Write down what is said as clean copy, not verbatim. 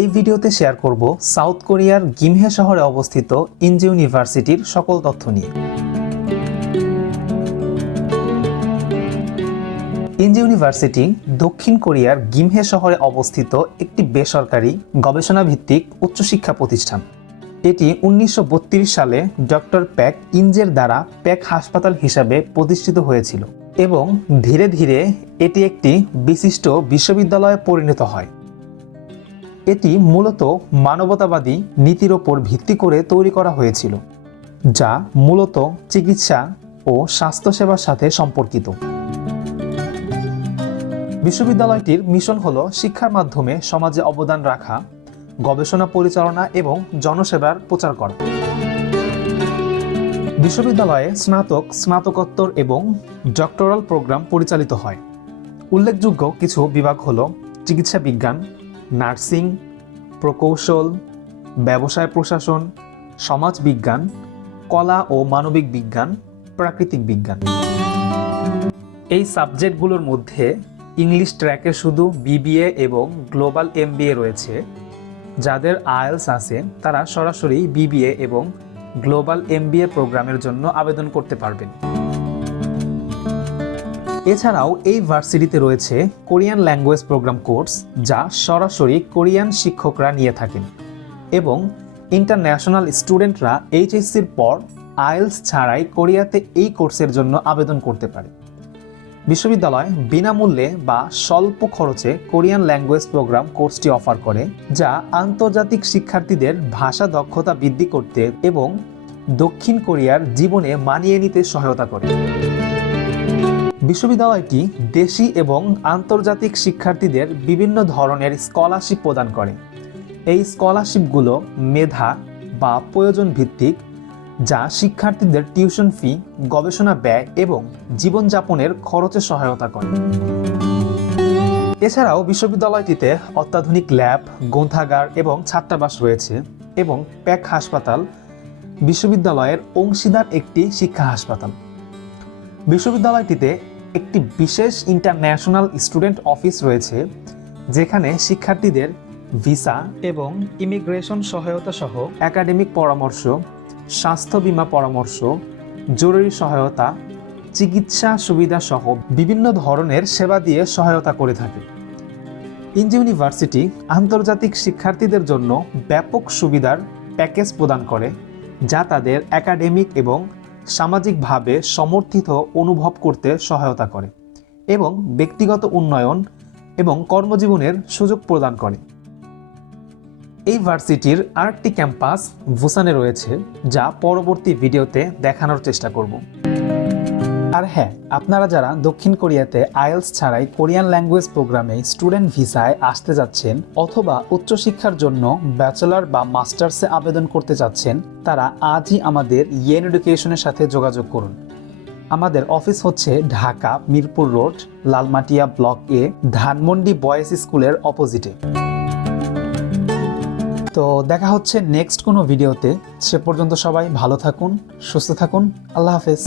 এই ভিডিওতে শেয়ার করব সাউথ কোরিয়ার গিমহে শহরে অবস্থিত ইনজে ইউনিভার্সিটির সকল তথ্য নিয়ে। ইনজে ইউনিভার্সিটি দক্ষিণ কোরিয়ার গিমহে শহরে অবস্থিত একটি বেসরকারি গবেষণা ভিত্তিক উচ্চশিক্ষা প্রতিষ্ঠান। এটি 1932 সালে ডক্টর প্যাক ইনজের দ্বারা প্যাক হাসপাতাল হিসাবে প্রতিষ্ঠিত হয়েছিল এবং ধীরে ধীরে এটি একটি বিশিষ্ট বিশ্ববিদ্যালয়ে পরিণত হয়। এটি মূলত মানবতাবাদী নীতির ওপর ভিত্তি করে তৈরি করা হয়েছিল, যা মূলত চিকিৎসা ও স্বাস্থ্যসেবার সাথে সম্পর্কিত। বিশ্ববিদ্যালয়টির মিশন হল শিক্ষার মাধ্যমে সমাজে অবদান রাখা, গবেষণা পরিচালনা এবং জনসেবার প্রচার করা। বিশ্ববিদ্যালয়ে স্নাতক, স্নাতকোত্তর এবং ডক্টরাল প্রোগ্রাম পরিচালিত হয়। উল্লেখযোগ্য কিছু বিভাগ হল চিকিৎসা বিজ্ঞান, নার্সিং, প্রকৌশল, ব্যবসায় প্রশাসন, সমাজ বিজ্ঞান, কলা ও মানবিক বিজ্ঞান, প্রাকৃতিক বিজ্ঞান। এই সাবজেক্টগুলোর মধ্যে ইংলিশ ট্র্যাকে শুধু বিবিএ এবং গ্লোবাল এমবিএ রয়েছে। যাদের আইএলস আছে তারা সরাসরি বিবিএ এবং গ্লোবাল এমবিএ প্রোগ্রামের জন্য আবেদন করতে পারবেন। এছাড়াও এই ভার্সিটিতে রয়েছে কোরিয়ান ল্যাঙ্গুয়েজ প্রোগ্রাম কোর্স, যা সরাসরি কোরিয়ান শিক্ষকরা নিয়ে থাকেন এবং ইন্টারন্যাশনাল স্টুডেন্টরা এইচএসসির পর আইএলস ছাড়াই কোরিয়াতে এই কোর্সের জন্য আবেদন করতে পারে। বিশ্ববিদ্যালয় বিনামূল্যে বা স্বল্প খরচে কোরিয়ান ল্যাঙ্গুয়েজ প্রোগ্রাম কোর্সটি অফার করে, যা আন্তর্জাতিক শিক্ষার্থীদের ভাষা দক্ষতা বৃদ্ধি করতে এবং দক্ষিণ কোরিয়ার জীবনে মানিয়ে নিতে সহায়তা করে। বিশ্ববিদ্যালয়টি দেশি এবং আন্তর্জাতিক শিক্ষার্থীদের বিভিন্ন ধরনের স্কলারশিপ প্রদান করে। এই স্কলারশিপগুলো মেধা বা প্রয়োজন ভিত্তিক, যা শিক্ষার্থীদের টিউশন ফি, গবেষণা ব্যয় এবং জীবনযাপনের খরচে সহায়তা করে। এছাড়াও বিশ্ববিদ্যালয়টিতে অত্যাধুনিক ল্যাব, গ্রন্থাগার এবং ছাত্রাবাস রয়েছে এবং প্যাক হাসপাতাল বিশ্ববিদ্যালয়ের অংশীদার একটি শিক্ষা হাসপাতাল। বিশ্ববিদ্যালয়টিতে একটি বিশেষ ইন্টারন্যাশনাল স্টুডেন্ট অফিস রয়েছে, যেখানে শিক্ষার্থীদের ভিসা এবং ইমিগ্রেশন সহায়তা সহ একাডেমিক পরামর্শ, স্বাস্থ্য বীমা পরামর্শ, জরুরি সহায়তা, চিকিৎসা সুবিধা সহ বিভিন্ন ধরনের সেবা দিয়ে সহায়তা করে থাকে। ইনজে ইউনিভার্সিটি আন্তর্জাতিক শিক্ষার্থীদের জন্য ব্যাপক সুবিধার প্যাকেজ প্রদান করে, যা তাদের একাডেমিক এবং সামাজিকভাবে সমর্থিত অনুভব করতে সহায়তা করে এবং ব্যক্তিগত উন্নয়ন এবং কর্মজীবনের সুযোগ প্রদান করে। এই ভার্সিটির আরেকটি ক্যাম্পাস বুসানে রয়েছে, যা পরবর্তী ভিডিওতে দেখানোর চেষ্টা করব। আর হ্যাঁ, আপনারা যারা দক্ষিণ কোরিয়াতে আইএলস ছাড়াই কোরিয়ান ল্যাঙ্গুয়েজ প্রোগ্রামে স্টুডেন্ট ভিসায় আসতে যাচ্ছেন অথবা উচ্চশিক্ষার জন্য ব্যাচেলর বা মাস্টার্সে আবেদন করতে যাচ্ছেন, তারা আজই আমাদের ইয়েন এডুকেশনের সাথে যোগাযোগ করুন। আমাদের অফিস হচ্ছে ঢাকা মিরপুর রোড, লালমাটিয়া ব্লক এ, ধানমন্ডি বয়েজ স্কুলের অপোজিটে। তো দেখা হচ্ছে নেক্সট কোনো ভিডিওতে। সে পর্যন্ত সবাই ভালো থাকুন, সুস্থ থাকুন। আল্লাহ হাফেজ।